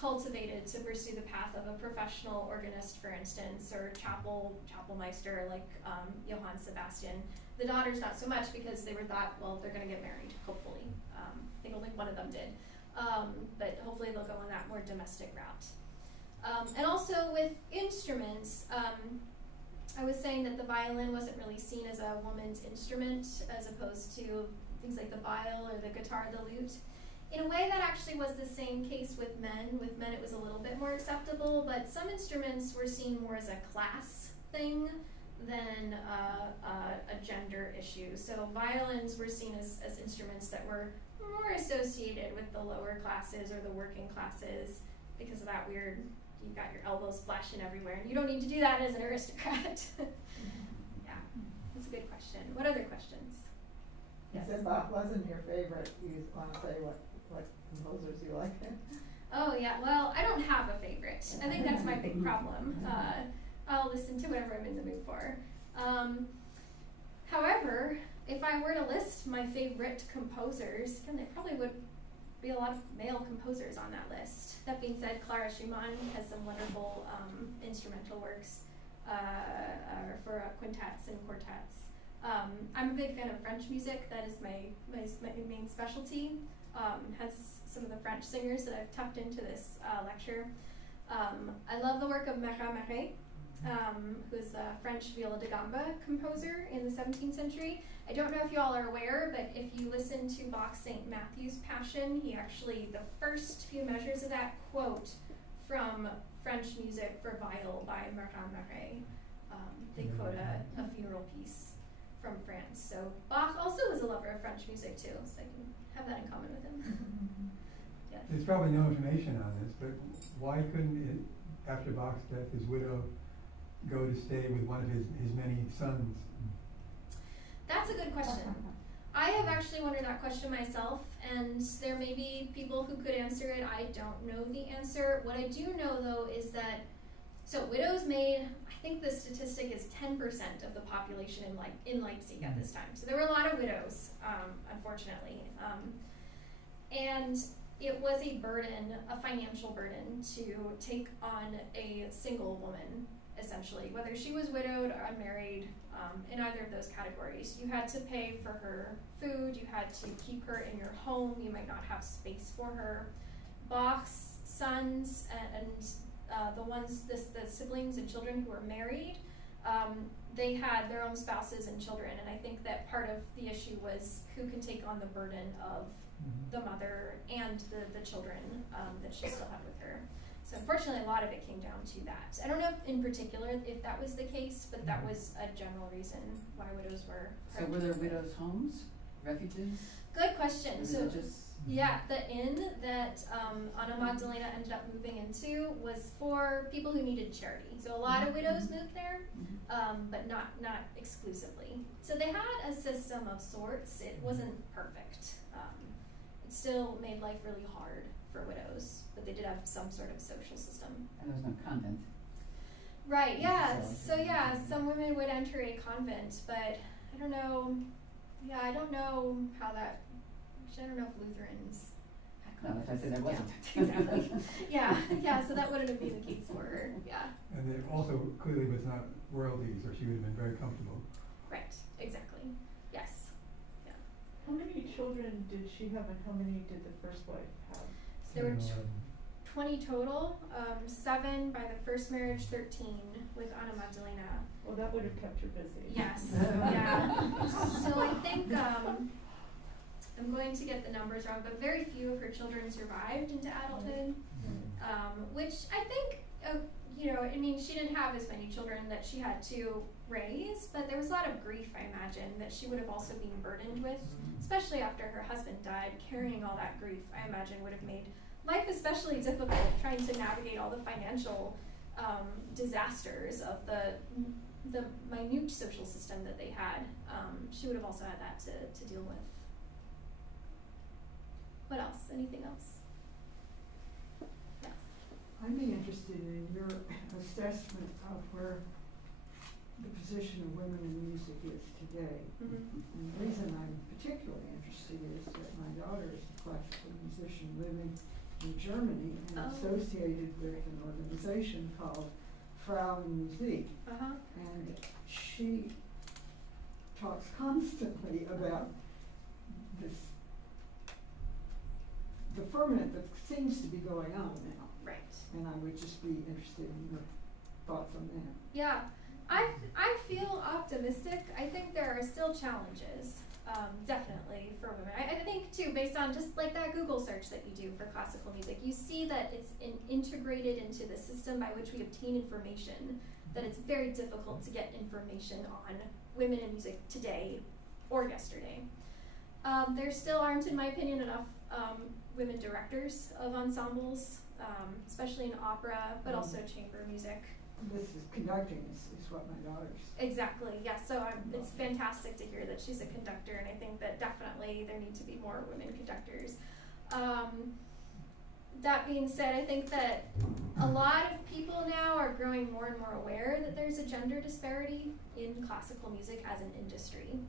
cultivated to pursue the path of a professional organist, for instance, or chapelmeister like Johann Sebastian. The daughters not so much, because they were thought, well, they're going to get married, hopefully. I think only one of them did. But hopefully they'll go on that more domestic route. And also with instruments, I was saying that the violin wasn't really seen as a woman's instrument as opposed to things like the viol or the guitar, the lute. In a way, that actually was the same case with men. With men, it was a little bit more acceptable, but some instruments were seen more as a class thing than a gender issue. So violins were seen as instruments that were more associated with the lower classes or the working classes because of that weird, you've got your elbows flashing everywhere, and you don't need to do that as an aristocrat. Yeah, that's a good question. What other questions? You said Bach wasn't your favorite. You want to say what composers you like? Oh yeah, well, I don't have a favorite. I think that's my big problem. I'll listen to whatever I'm in the mood for. However, if I were to list my favorite composers, then there probably would be a lot of male composers on that list. That being said, Clara Schumann has some wonderful instrumental works for quintets and quartets. I'm a big fan of French music. That is my main specialty. Has some of the French singers that I've tucked into this lecture. I love the work of Marat, who's a French viola da gamba composer in the 17th century. I don't know if you all are aware, but if you listen to Bach's St. Matthew's Passion, he actually, the first few measures of that quote from French music for viol by Marat. They quote a funeral piece from France. So Bach also was a lover of French music too, so I can have that in common with him. Yes. There's probably no information on this, but why couldn't it, after Bach's death, his widow go to stay with one of his many sons? That's a good question. I have actually wondered that question myself, and there may be people who could answer it. I don't know the answer. What I do know, though, is that, so widows made, I think the statistic is 10% of the population in Leipzig at this time. So there were a lot of widows, unfortunately. And it was a burden, a financial burden, to take on a single woman, essentially, whether she was widowed or unmarried, in either of those categories. You had to pay for her food, you had to keep her in your home, you might not have space for her. Bach's sons and the siblings and children who were married, they had their own spouses and children, and I think that part of the issue was who can take on the burden of the mother and the children that she still had with her. So unfortunately, a lot of it came down to that. I don't know if in particular if that was the case, but that was a general reason why widows were. So were there widows' homes, refuges? Good question. So just yeah, the inn that Anna Magdalena ended up moving into was for people who needed charity. So a lot of widows moved there, but not exclusively. So they had a system of sorts. It wasn't perfect. It still made life really hard for widows, but they did have some sort of social system. And there was no convent. Right, yeah. So yeah, some women would enter a convent, but I don't know, I don't know how that, actually I don't know if Lutherans had convents. No, if I said there wasn't. Yeah, exactly. yeah, so that wouldn't have been the case for her, yeah. And it also clearly was not royalties, or she would have been very comfortable. Right, exactly, yes. Yeah. How many children did she have, and how many did the first wife have? There were 20 total, 7 by the first marriage, 13 with Anna Magdalena. Well, that would have kept her busy. Yes, yeah. So I think, I'm going to get the numbers wrong, but very few of her children survived into adulthood, which I think, I mean, she didn't have as many children that she had to raise, but there was a lot of grief, I imagine, that she would have also been burdened with, especially after her husband died. Carrying all that grief, I imagine, would have made life especially difficult, trying to navigate all the financial disasters of the minute social system that they had. She would have also had that to deal with. What else? Anything else? Yes. I'd be interested in your assessment of where the position of women in music is today. And the reason I'm particularly interested is that my daughter is a classical musician living in Germany and associated with an organization called Frauenmusik. And she talks constantly about this, the ferment that seems to be going on now. Right. And I would just be interested in your thoughts on that. Yeah, I feel optimistic. I think there are still challenges, definitely, for women. I think, too, based on just like that Google search that you do for classical music, you see that it's integrated into the system by which we obtain information, that it's very difficult to get information on women in music today or yesterday. There still aren't, in my opinion, enough women directors of ensembles, especially in opera, but also chamber music. This is conducting is what my daughter's. Exactly, yes. So it's fantastic to hear that she's a conductor, and I think that definitely there need to be more women conductors. That being said, I think that a lot of people now are growing more and more aware that there's a gender disparity in classical music as an industry.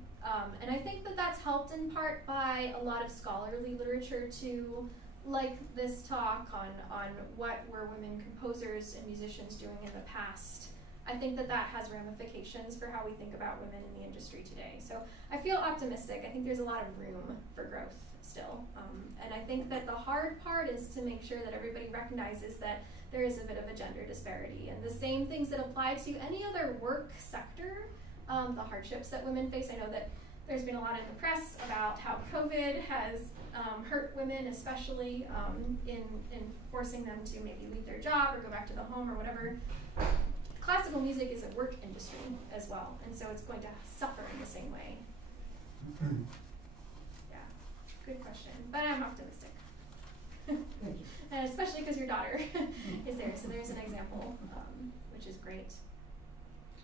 And I think that that's helped in part by a lot of scholarly literature too, like this talk on what were women composers and musicians doing in the past. I think that that has ramifications for how we think about women in the industry today. So I feel optimistic. I think there's a lot of room for growth still. And I think that the hard part is to make sure that everybody recognizes that there is a bit of a gender disparity. And the same things that apply to any other work sector, the hardships that women face. I know that there's been a lot in the press about how COVID has hurt women, especially in forcing them to maybe leave their job or go back to the home or whatever. Classical music is a work industry as well, and so it's going to suffer in the same way. Yeah, good question, but I'm optimistic. And especially because your daughter is there, so there's an example, which is great.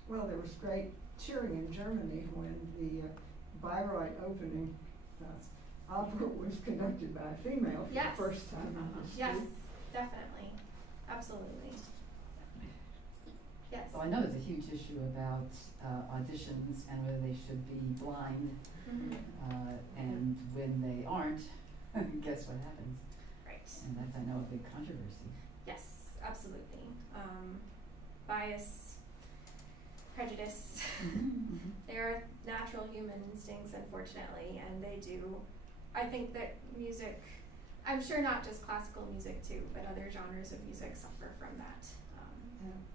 Well, there was great cheering in Germany when the Bayreuth opening opera was conducted by a female for the first time in history. Yes, definitely, absolutely. Yes. So I know there's a huge issue about auditions and whether they should be blind, and when they aren't, guess what happens? Right. And that's, I know, a big controversy. Yes, absolutely. Bias, prejudice, they are natural human instincts, unfortunately, and they do. I think that music, I'm sure not just classical music too, but other genres of music suffer from that.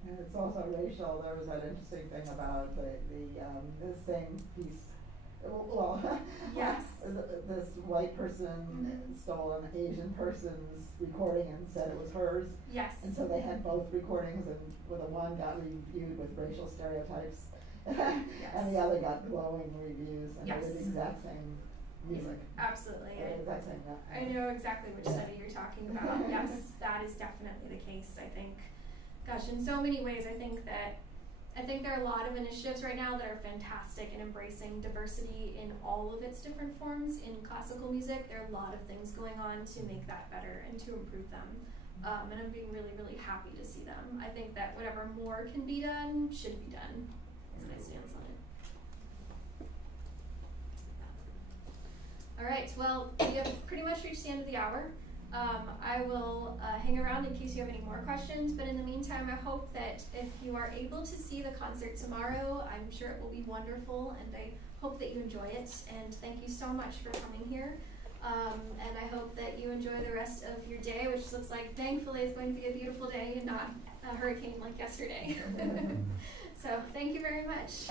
And it's also racial. There was that interesting thing about the same piece. Well, yes. This white person stole an Asian person's recording and said it was hers. Yes. And so they had both recordings, and the one got reviewed with racial stereotypes, and the other got glowing reviews, and they did the exact same music. Absolutely. Exact same, I know exactly which study you're talking about. Yes, that is definitely the case, I think. Gosh, in so many ways, I think there are a lot of initiatives right now that are fantastic in embracing diversity in all of its different forms in classical music. There are a lot of things going on to make that better and to improve them. And I'm being really, really happy to see them. I think that whatever more can be done should be done. That's my stance on it. All right, well, we have pretty much reached the end of the hour. I will hang around in case you have any more questions, but in the meantime, I hope that if you are able to see the concert tomorrow, I'm sure it will be wonderful, and I hope that you enjoy it, and thank you so much for coming here, and I hope that you enjoy the rest of your day, which looks like, thankfully, it's going to be a beautiful day and not a hurricane like yesterday. So, thank you very much.